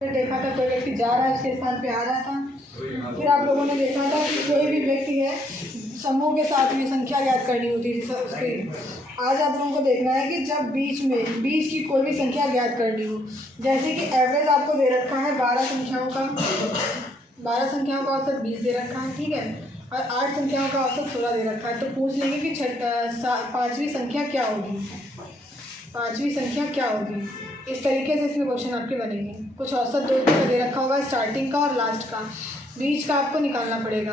देखा था कोई व्यक्ति जा रहा है, उसके स्थान पे आ रहा था। फिर आप लोगों ने देखा था कि कोई भी व्यक्ति है समूह के साथ में संख्या ज्ञात करनी होती है उसकी। आज आप लोगों को देखना है कि जब बीच की कोई भी संख्या ज्ञात करनी हो, जैसे कि एवरेज आपको दे रखा है 12 संख्याओं का औसत 20 दे रखा है, ठीक है, और 8 संख्याओं का औसत 16 दे रखा है। तो पूछ लेंगे कि पाँचवीं संख्या क्या होगी। इस तरीके से इसमें क्वेश्चन आपके बनेंगे। कुछ औसत दो का दे रखा होगा, स्टार्टिंग का और लास्ट का। बीच का आपको निकालना पड़ेगा।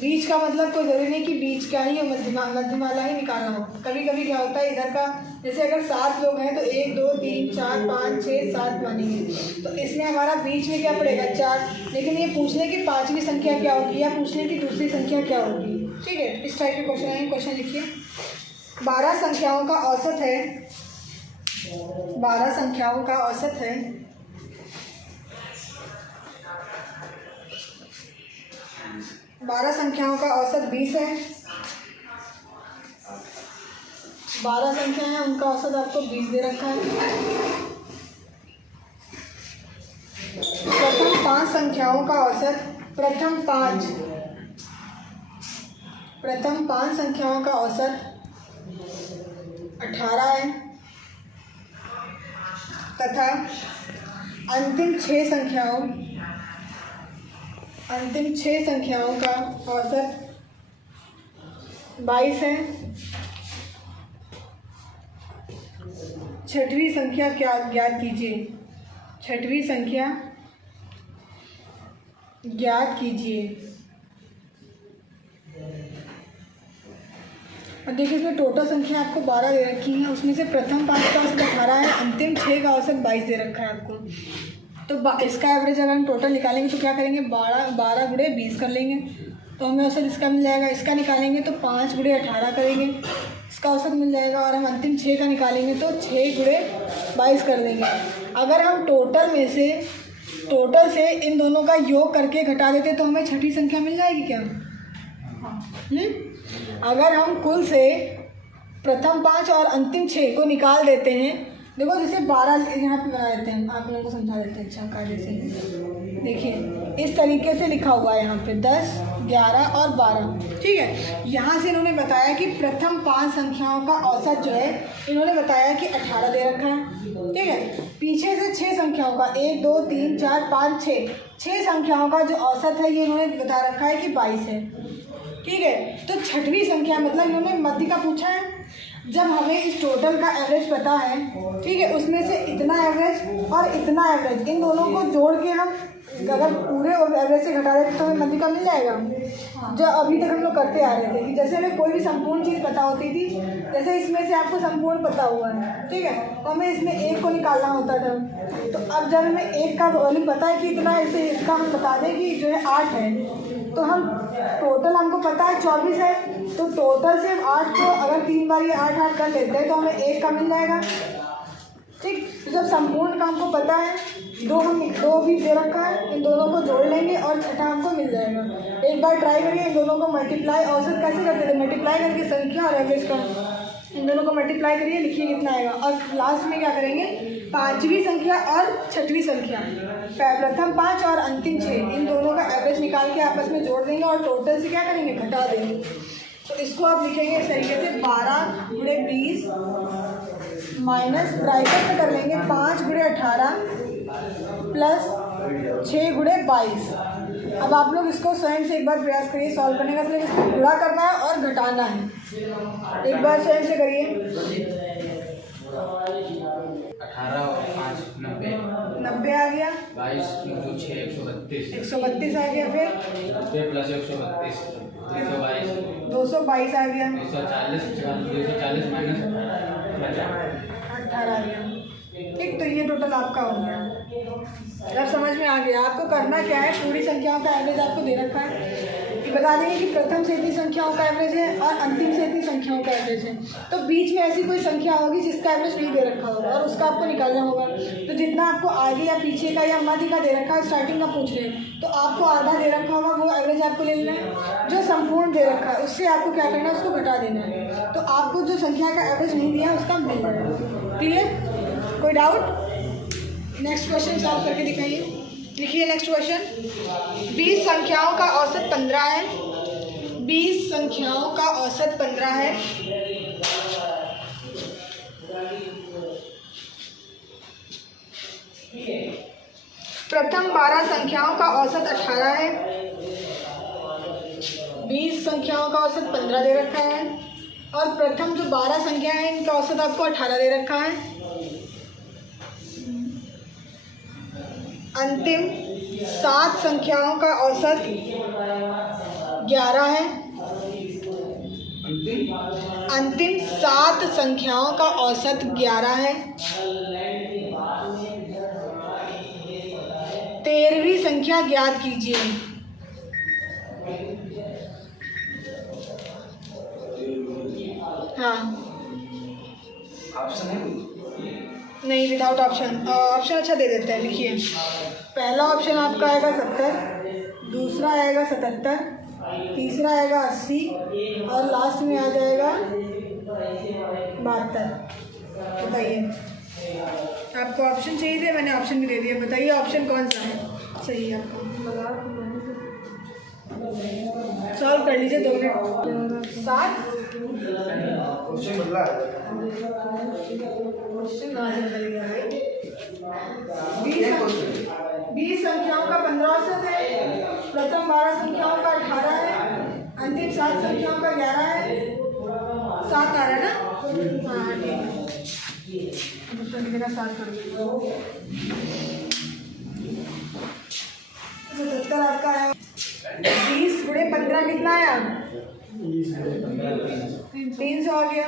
बीच का मतलब कोई ज़रूरी नहीं कि बीच का ही मध्यमाला ही निकालना हो। कभी कभी क्या होता है इधर का, जैसे अगर 7 लोग हैं तो 1 2 3 4 5 6 7 मानेंगे, तो इसमें हमारा बीच में क्या पड़ेगा 4। लेकिन ये पूछ लें कि पाँचवीं संख्या क्या होगी या पूछ लें कि दूसरी संख्या क्या होगी, ठीक है। इस टाइप के क्वेश्चन आएंगे। क्वेश्चन लिखिए। 12 संख्याओं का औसत है 12 संख्याओं का औसत है 20 है। 12 संख्या है, उनका औसत आपको 20 दे रखा है। प्रथम 5 संख्याओं का औसत प्रथम 5 संख्याओं का औसत 18 है, तथा अंतिम 6 संख्याओं का औसत 22 है। छठवीं संख्या क्या ज्ञात कीजिए। छठवीं संख्या ज्ञात कीजिए। और देखिए इसमें टोटल संख्या आपको 12 दे रखी है, उसमें से प्रथम 5 का औसत 18 है, अंतिम 6 का औसत 22 दे रखा है आपको। तो इसका एवरेज अगर हम टोटल निकालेंगे तो क्या करेंगे, 12 गुणे 20 कर लेंगे, तो हमें औसत इसका मिल जाएगा। इसका निकालेंगे तो 5 गुणे 18 करेंगे, इसका औसत मिल जाएगा। और हम अंतिम 6 का निकालेंगे तो 6 गुणे 22 कर देंगे। अगर हम टोटल से इन दोनों का योग करके घटा देते तो हमें छठी संख्या मिल जाएगी क्या? अगर हम कुल से प्रथम 5 और अंतिम 6 को निकाल देते हैं, देखो जैसे 12 यहाँ पे बना देते हैं, आप लोगों को समझा देते हैं। अच्छा कायदे से देखिए इस तरीके से लिखा हुआ है यहाँ पे 10 11 और 12, ठीक है। यहाँ से इन्होंने बताया कि प्रथम 5 संख्याओं का औसत जो है इन्होंने बताया कि 18 दे रखा है, ठीक है। पीछे से 6 संख्याओं का 1 2 3 4 5 6 संख्याओं का जो औसत है ये इन्होंने बता रखा है कि 22 है, ठीक है। तो छठवीं संख्या मतलब इन्होंने मध्य का पूछा है। जब हमें इस टोटल का एवरेज पता है, ठीक है, उसमें से इतना एवरेज और इतना एवरेज इन दोनों को जोड़ के हम अगर पूरे एवरेज से घटा देते तो हमें मध्य का मिल जाएगा। जो अभी तक हम लोग करते आ रहे थे कि जैसे हमें कोई भी संपूर्ण चीज़ पता होती थी, जैसे इसमें से आपको संपूर्ण पता हुआ है, ठीक है, तो हमें इसमें 1 को निकालना होता था। तो अब जब हमें 1 का वैल्यू पता है कि इतना, ऐसे इसका हम बता दें कि जो है 8 है, तो हम टोटल हमको पता है 24 है, तो टोटल से 8 को अगर 3 बार ये 8 कर लेते हैं तो हमें 1 का मिल जाएगा, ठीक। तो जब संपूर्ण का हमको पता है, 2 भी दे रखा है, इन दोनों को जोड़ लेंगे और छठा हमको मिल जाएगा। एक बार ट्राई करिए, इन दोनों को मल्टीप्लाई, औसत कैसे करते थे, मल्टीप्लाई करके संख्या और एवरेज का इन दोनों को मल्टीप्लाई करिए, लिखिए कितना आएगा। और लास्ट में क्या करेंगे, पाँचवीं संख्या और छठवीं संख्या, प्रथम 5 और अंतिम 6 इन दोनों का एवरेज निकाल के आपस में जोड़ देंगे और टोटल से क्या करेंगे, घटा देंगे। तो इसको आप लिखेंगे इस तरीके से 12 गुणे 20 माइनस ब्रैकेट में कर लेंगे 5 गुणे 18 प्लस 6 गुणे 22। अब आप लोग इसको स्वयं से एक बार प्रयास करिए सॉल्व करने का। सिर्फ इसको गुणा करना है और घटाना है। एक बार स्वयं से करिए। 18 और 5 90 आ गया। 22 × 6 132 आ गया। फिर 90 प्लस 132 222 आ गया। 240 माइनस 18 आ गया, ठीक। तो ये टोटल आपका हो गया। जब समझ में आ गया, आपको करना क्या है, पूरी संख्याओं का एवरेज आपको दे रखा है कि बता देंगे कि प्रथम से इतनी संख्याओं का एवरेज है और अंतिम से इतनी संख्याओं का एवरेज है। तो बीच में ऐसी कोई संख्या होगी जिसका एवरेज नहीं दे रखा होगा और उसका आपको निकालना होगा। तो जितना आपको आगे या पीछे का या मध्य का दे रखा है, स्टार्टिंग का पूछ रहे हैं, तो आपको आधा दे रखा होगा, वो एवरेज आपको ले लेना है। जो संपूर्ण दे रखा है उससे आपको क्या करना है, उसको घटा देना है। तो आपको जो संख्या का एवरेज नहीं दिया उसका मिल जाएगा। क्लियर? कोई डाउट? नेक्स्ट क्वेश्चन सॉल्व करके दिखाइए। लिखिए नेक्स्ट क्वेश्चन। 20 संख्याओं का औसत 15 है। 20 संख्याओं का औसत 15 है। प्रथम 12 संख्याओं का औसत 18 है। 20 संख्याओं का औसत 15 दे रखा है और प्रथम जो 12 संख्या है इनका औसत आपको 18 दे रखा है। अंतिम 7 संख्याओं का औसत 11 है। अंतिम 7 संख्याओं का औसत 11 है। 13वीं संख्या ज्ञात कीजिए। हाँ ऑप्शन है नहीं, विदाउट ऑप्शन। ऑप्शन अच्छा दे देते हैं। लिखिए पहला ऑप्शन आपका आएगा 70, दूसरा आएगा 77, तीसरा आएगा 80 और लास्ट में आ जाएगा 72। बताइए आपको ऑप्शन चाहिए थे, मैंने ऑप्शन भी दे दिया। बताइए ऑप्शन कौन सा है सही आपको। सॉल्व कर लीजिए 2 मिनट। 7 20 संख्याओं का 15 औसत है। प्रथम 12 संख्याओं का 18 है। अंतिम 7 संख्याओं का 11 है। 7 आ रहा है ना? हाँ ठीक है। 7 कर 77 आपका है। 20 गुणे 15 कितना आया? 300 आ गया।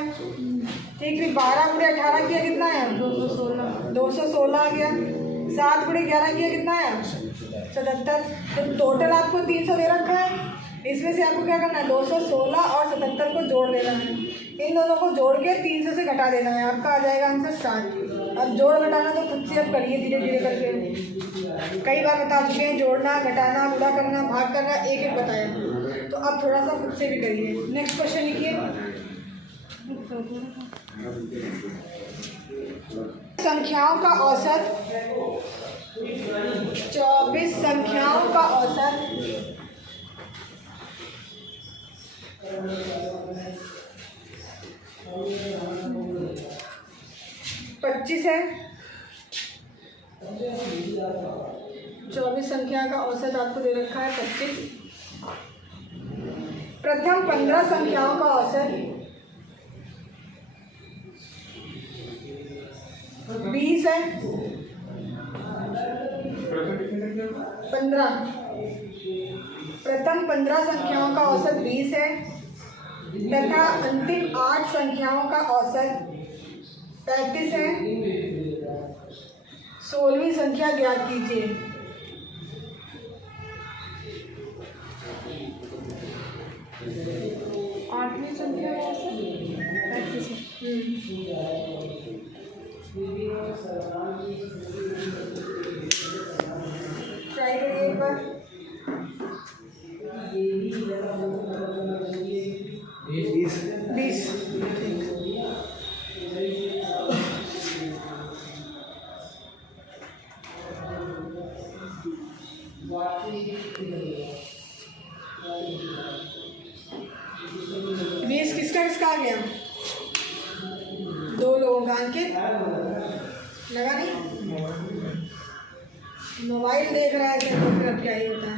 ठीक है। 12 गुणे 18 किया कितना आया? 216 आ गया। 7 गुणे 11 किया कितना आया? 77। तो टोटल आपको 300 दे रखा है। इसमें से आपको क्या करना है? 216 और 77 को जोड़ देना है। इन दोनों को जोड़ के 300 से घटा देना है। आपका आ जाएगा आंसर 60। अब जोड़ घटाना तो खुद से अब करिए धीरे धीरे करके। कई बार बता चुके हैं, जोड़ना, घटाना, गुणा करना, भाग करना, एक एक बताया। तो अब थोड़ा सा खुद से भी करिए। नेक्स्ट क्वेश्चन लिखिए। संख्याओं का औसत 24 संख्याओं का औसत 25 है। 24 संख्या का औसत आपको दे रखा है 25। प्रथम 15 संख्याओं का औसत 20 है। 15 प्रथम 15 संख्याओं का औसत 20 है तथा अंतिम 8 संख्याओं का औसत 35 है। 16वीं संख्या ज्ञात कीजिए। आठवीं संख्या का औसत 35 है। ट्राई करिए एक बार। 20 20 किसका किसका आ गया? 2 लोगों का। अंकित लगा नहीं? मोबाइल देख रहा है तो फिर अब क्या ही होता है।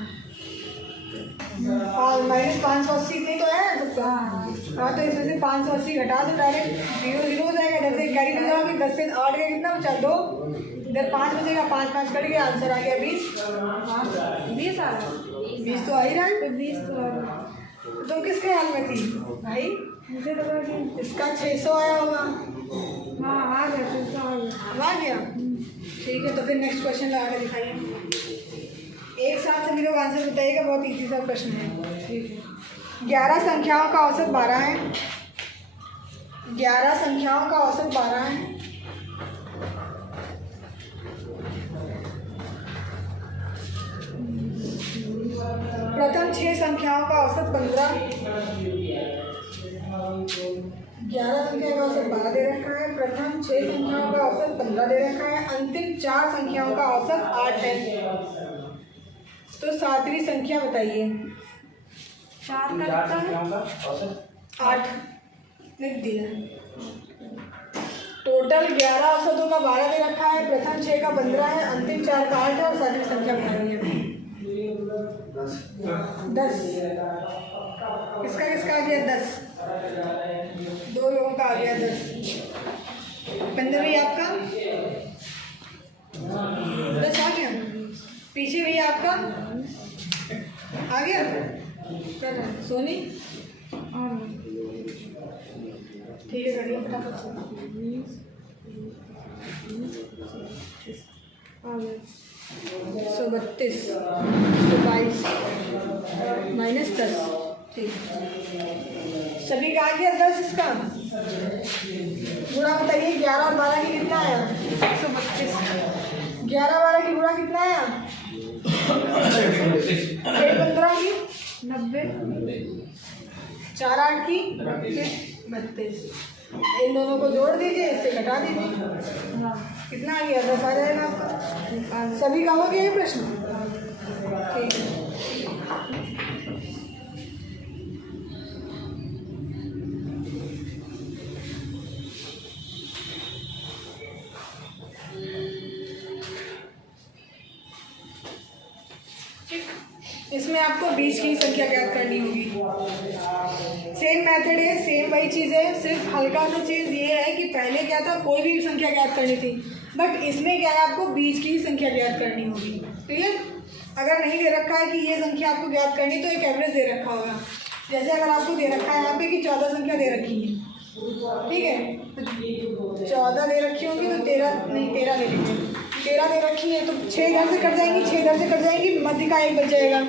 -580 नहीं तो है तो हाँ, तो इसमें से 580 घटा दो, डायरेक्ट 0 0 हो जाएगा। इधर से कैरी कर जाओगे। 10 से 8 का कितना बचा? 2। इधर 5 बचेगा, 5 5 कट गया, आंसर आ गया 20। 20 आ रहा है। 20 तो आ ही रहा है। 20 तो तुम किस ख्याल में थी भाई? मुझे लगा कि इसका 600 आया होगा। हाँ आ गया, 600 आ गया। ठीक है, तो फिर नेक्स्ट क्वेश्चन लगा के दिखाइए। एक साथ सभी लोग आंसर बताइएगा, बहुत इजी सा प्रश्न है। ठीक है। 11 संख्याओं का औसत 12 है। 11 संख्याओं का औसत 12 है। प्रथम 6 संख्याओं का औसत 15। 11 संख्या का औसत 12 दे रखा है, प्रथम 6 संख्याओं का औसत 15 दे रखा है, अंतिम 4 संख्याओं का औसत 8 है। तो सातवीं संख्या बताइए। 4 का कितना है? 8 लिख दिया। टोटल 11 औसतों का 12 दे रखा है, प्रथम 6 का 15 है, अंतिम 4 का 8 है और सातवीं संख्या बतानी है 10। किसका किसका आ गया 10? 2 लोगों का आ गया 10। 15 भी आपका 10 आ गया। पीछे भी आपका आ गया। सोनी ठीक है, करिए फटाफट से। 132 122 -10। ठीक, सभी का आ गया 10। इसका गुणा बताइए। 11 और 12 की कितना आया? 132। 11 12 की गुणा कितना आया? 15 की 90, 4 8 की 32। इन दोनों को जोड़ दीजिए, इससे घटा दीजिए। कितना आ गया? 10 आ जाएगा आपका। सभी का हो गया ये प्रश्न? ठीक है। इसमें आपको बीच की संख्या ज्ञात करनी होगी। सेम मेथड है, सेम वही चीज़ है, सिर्फ हल्का सा चीज़ ये है कि पहले क्या था, कोई भी संख्या ज्ञात करनी थी, बट इसमें क्या है, आपको बीच की ही संख्या ज्ञात करनी होगी। क्लियर? अगर नहीं दे रखा है कि ये संख्या आपको ज्ञात करनी, तो एक एवरेज दे रखा होगा। जैसे अगर आपको दे रखा है यहाँ पे कि 14 संख्या दे रखी है, ठीक है, तो 14 दे रखी होंगी तो 13 ले लीजिए। 13 दे रखी है तो 6 इधर से कट जाएंगी, 6 इधर से कट जाएंगी, मध्य का 1 बच जाएगा,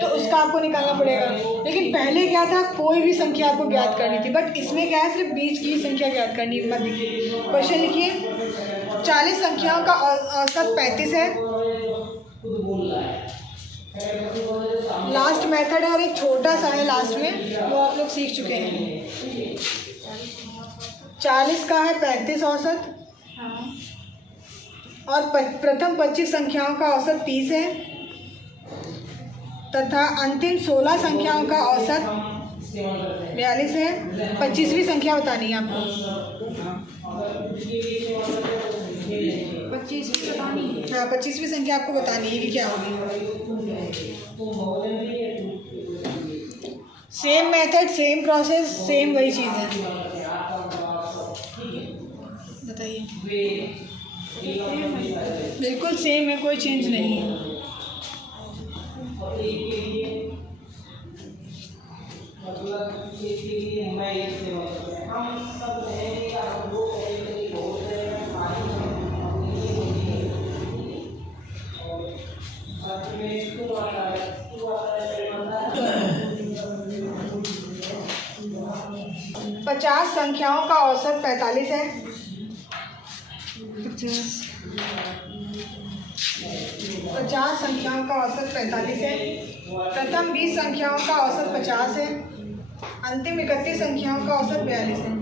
तो उसका आपको निकालना पड़ेगा। लेकिन पहले क्या था, कोई भी संख्या आपको ज्ञात करनी थी, बट इसमें क्या है, सिर्फ बीच की संख्या ज्ञात करनी है, मध्य की। क्वेश्चन लिखिए। 40 संख्याओं का औसत 35 है। लास्ट मेथड है और एक छोटा सा है लास्ट में, वो आप लोग सीख चुके हैं। 40 का है 35 औसत, और प्रथम 25 संख्याओं का औसत 30 है, तथा अंतिम 16 संख्याओं का औसत 42 है। 25वीं संख्या बतानी है आपको। 25 बतानी है। हाँ, 25वीं संख्या आपको बतानी है कि क्या होगी। Same method, same process, same वही चीज़ है। बताइए। बिल्कुल सेम है, कोई चेंज नहीं है। पचास संख्याओं का औसत 45 है। 50 संख्याओं का औसत 45 है। प्रथम 20 संख्याओं का औसत 50 है। अंतिम 31 संख्याओं का औसत 42 है।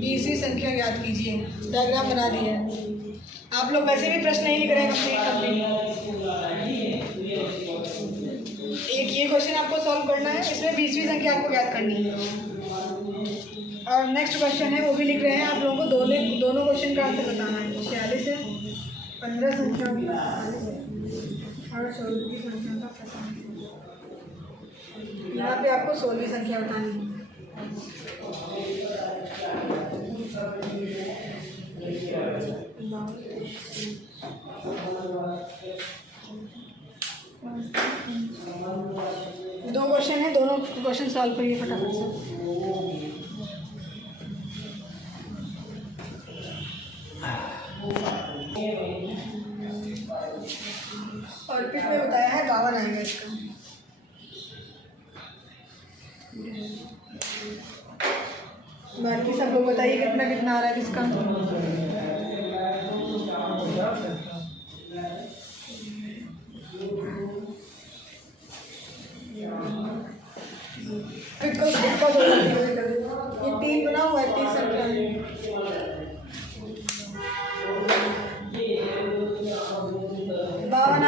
20वीं संख्या ज्ञात कीजिए। डायग्राम बना दिया है। आप लोग वैसे भी प्रश्न नहीं लिख रहे हैं एक ये क्वेश्चन आपको सॉल्व करना है, इसमें 20वीं संख्या आपको ज्ञात करनी है। और नेक्स्ट क्वेश्चन है वो भी लिख रहे हैं, आप लोगों को दोनों क्वेश्चन का आंसर बताना है। 46 है, 15 संख्या और 16वीं संख्या का 45। यहाँ पे आपको 16वीं संख्या बतानी है। दो क्वेश्चन है, दोनों क्वेश्चन सॉल्व करिए फटाफट से। और पिक में बताया है 52 आएगा इसका। बाकी सब लोग बताइए कितना कितना आ रहा है किसका। फिर को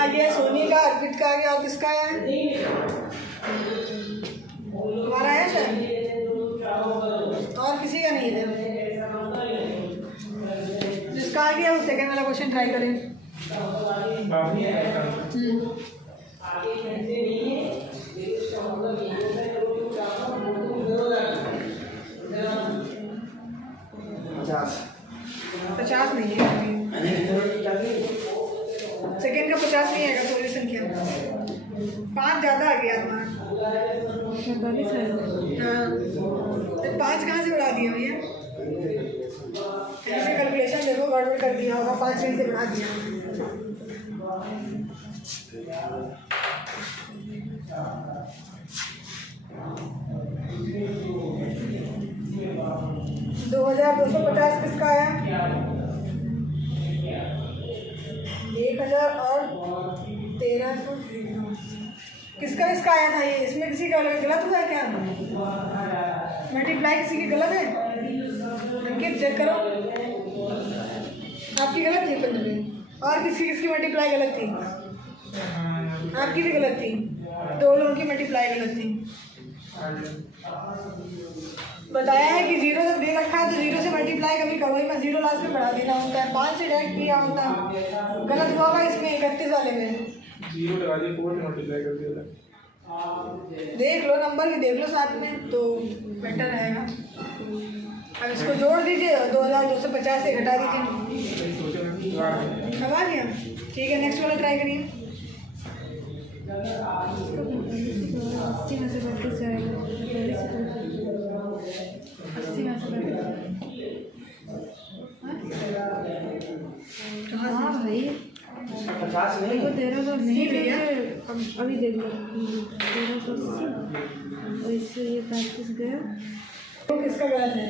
आ गया सोनी का, अर्पित का आ गया, और किसका आया है? तुम्हारा आया शायद, और किसी का नहीं है। जिसका आ गया वो सेकंड वाला क्वेश्चन ट्राई करें। पचास नहीं है, सेकंड का 50 नहीं आएगा, थोड़ी संख्या 5 ज़्यादा आ गया तुम्हारा। हाँ, तो 5 कहाँ से बढ़ा दिया भैया? ऐसे कैलकुलेशन देखो गड़बड़ कर दिया होगा, 5 से बढ़ा दिया। दो 2250 किसका आया? 1000 और 1300 किसका आया था ये? इसमें किसी का गलत हुआ है क्या? मल्टीप्लाई किसी की गलत है? अंकित चेक करो, आपकी गलत थी पंद्रह, और किसकी मल्टीप्लाई गलत थी? आपकी भी गलत थी, 2 लोगों की मल्टीप्लाई गलत थी। बताया है कि 0 जब दे रखा है तो 0 से मल्टीप्लाई कभी करो ही मत, 0 लास्ट में बढ़ा देना होता है। 5 से डायरेक्ट किया होता, गलत हुआ होगा इसमें 31 वाले में। 0 लगा दिया, 4 से मल्टीप्लाई कर दिया। देख लो नंबर भी देख लो साथ में तो बेटर रहेगा। अब इसको जोड़ दीजिए और 2250 से घटा दीजिए। अब आ गया, ठीक है। नेक्स्ट वाला ट्राई करिए। 80 में से 32 जाएगा, 80 में से 32। हाँ भाई 50 नहीं, 1300 नहीं भैया, अभी देख लो 1380 और इससे ये 35 गया। तो किसका गलत है?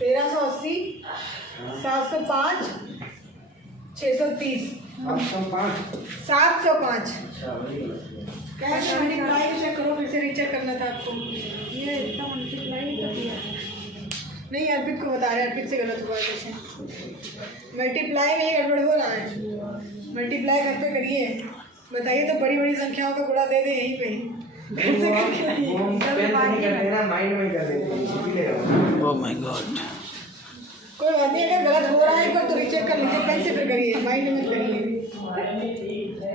1380, 705, 630, 705। क्या मल्टीप्लाई चेक करो, फिर से रीचेक करना था आपको। ये इतना मल्टीप्लाई कर दिया। नहीं, अर्पित को बता रहे, अर्पित से गलत हुआ है। जैसे मल्टीप्लाई नहीं गड़बड़ हो रहा है, मल्टीप्लाई घर पे करिए। बताइए तो बड़ी बड़ी संख्याओं का गुणा दे दे यहीं पे, घर से करके माइंड में कर देते। Oh my God. कोई बात नहीं, अगर गलत हो रहा है एक बार तो रीचेक कर लीजिए, पेन से फिर करिए, माइंड में मत करिए।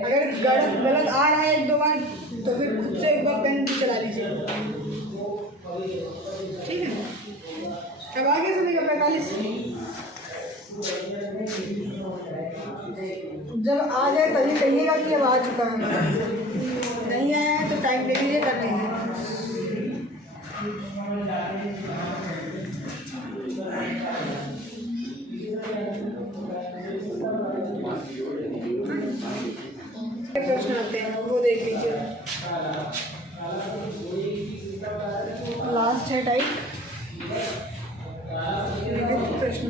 अगर गलत आ रहा है 1-2 बार तो फिर खुद से एक बार पेन चला लीजिए, ठीक है। अब आ गया सभी का 45। जब आ जाए तभी कहिएगा कि अब आ चुका है, नहीं आया है तो टाइम ले लीजिए, कर लेंगे। प्रश्न आते हैं वो देख लीजिए, लास्ट है टाइप प्रश्न।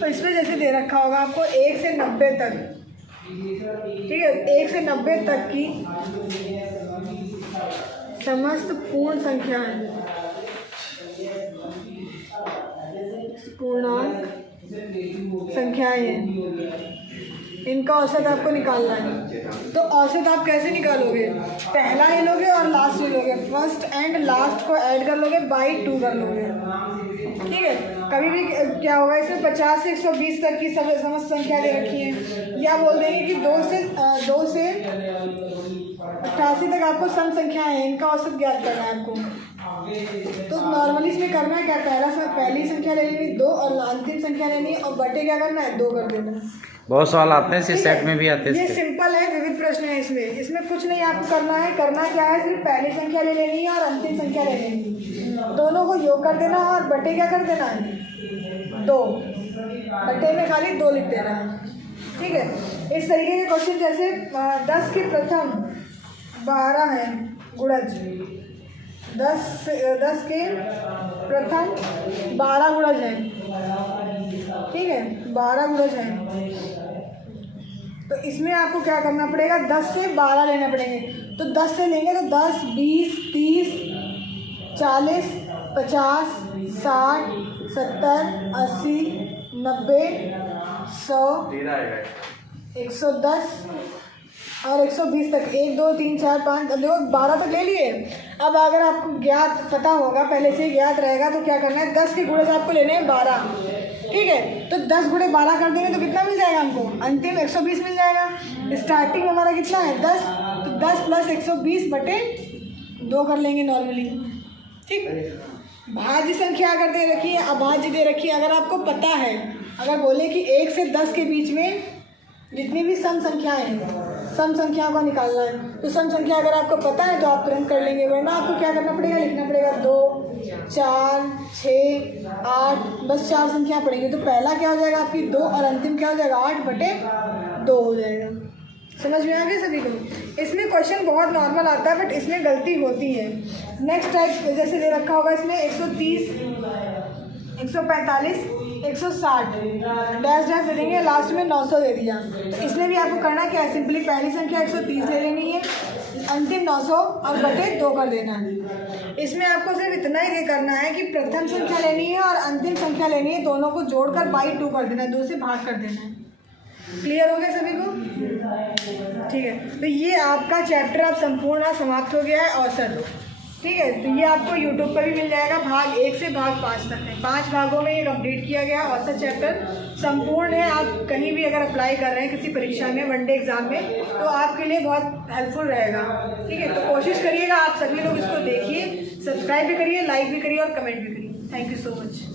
तो इसमें जैसे दे रखा होगा आपको 1 से 90 तक, ठीक है, 1 से 90 तक की समस्त पूर्ण संख्याएं, पूर्णांक संख्याएं हैं, इनका औसत आपको निकालना है। तो औसत आप कैसे निकालोगे? पहला ले लोगे और लास्ट ले लोगे, फर्स्ट एंड लास्ट को ऐड कर लोगे, बाई 2 कर लोगे, ठीक है। कभी भी क्या होगा, इसमें 50 से 120 तक की समस्त संख्या दे रखी है, या बोल देंगे कि 2 से 88 तक आपको सम संख्याएं हैं, इनका औसत ज्ञात करना है आपको। तो नॉर्मली इसमें करना है क्या, पहली संख्या ले लेनी 2 और अंतिम संख्या लेनी, और बटे क्या करना है 2 कर देना। बहुत सवाल आते हैं, इस सेट में भी आते हैं। ये सिंपल है, विविध प्रश्न है। इसमें कुछ नहीं आपको करना है, करना क्या है, सिर्फ पहली संख्या ले लेनी है और अंतिम संख्या ले लेनी है, दोनों को योग कर देना और बटे क्या कर देना है 2, बटे में खाली 2 लिख देना है, ठीक है। इस तरीके के क्वेश्चन जैसे 10 के प्रथम 12 है गुणज, 10 के प्रथम 12 गुणज है, ठीक है, 12 गुणज है। तो इसमें आपको क्या करना पड़ेगा, 10 से 12 लेने पड़ेंगे। तो 10 से लेंगे तो 10, 20, 30, 40, 50, 60, 70, 80, 90, 100, 110 और 120 तक। 1 2 3 4 5, अब देखो 12 तक ले लिए। अब अगर आपको ज्ञात पता होगा, पहले से ज्ञात रहेगा, तो क्या करना है, 10 के गुणे से आपको लेने हैं 12। ठीक है, तो 10 गुणे 12 कर देंगे तो कितना मिल जाएगा हमको, अंतिम 120 मिल जाएगा। स्टार्टिंग हमारा कितना है 10, तो 10 प्लस 120 बटे 2 कर लेंगे नॉर्मली। ठीक, भाज्य संख्या अगर दे रखी है, अभाज्य दे रखी है, अगर आपको पता है, अगर बोले कि 1 से 10 के बीच में जितनी भी सम संख्याएं हैं, सम संख्या को निकालना है, तो सम संख्या अगर आपको पता है तो आप तुरंत कर लेंगे, वरना आपको क्या करना पड़ेगा, लिखना पड़ेगा 2, 4, 6, 8, बस 4 संख्या पड़ेंगी। तो पहला क्या हो जाएगा आपकी 2 और अंतिम क्या हो जाएगा 8 बटे 2 हो जाएगा। समझ में आ गया सभी को? इसमें क्वेश्चन बहुत नॉर्मल आता है, बट इसमें गलती होती है। नेक्स्ट टाइप जैसे दे रखा होगा इसमें 130, 145, 160 डैश डैश दे देंगे, लास्ट में 900 दे दिया। तो इसमें भी आपको करना क्या है, सिंपली पहली संख्या 130 ले लेनी है, अंतिम 900 और बटे 2 कर देना है। इसमें आपको सिर्फ इतना ही करना है कि प्रथम संख्या लेनी है और अंतिम संख्या लेनी है, दोनों को जोड़कर बाई 2 कर देना है, 2 से भाग कर देना है। क्लियर हो गया सभी को? ठीक है, तो ये आपका चैप्टर अब संपूर्ण समाप्त हो गया है, औसत। ठीक है, तो ये आपको YouTube पर भी मिल जाएगा, भाग 1 से भाग 5 तक है। 5 भागों में ये कंप्लीट किया गया औसत चैप्टर संपूर्ण है। आप कहीं भी अगर अप्लाई कर रहे हैं किसी परीक्षा में, वनडे एग्जाम में, तो आपके लिए बहुत हेल्पफुल रहेगा। ठीक है, तो कोशिश करिएगा आप सभी लोग इसको देखिए, सब्सक्राइब भी करिए, लाइक भी करिए और कमेंट भी करिए। Thank you so much.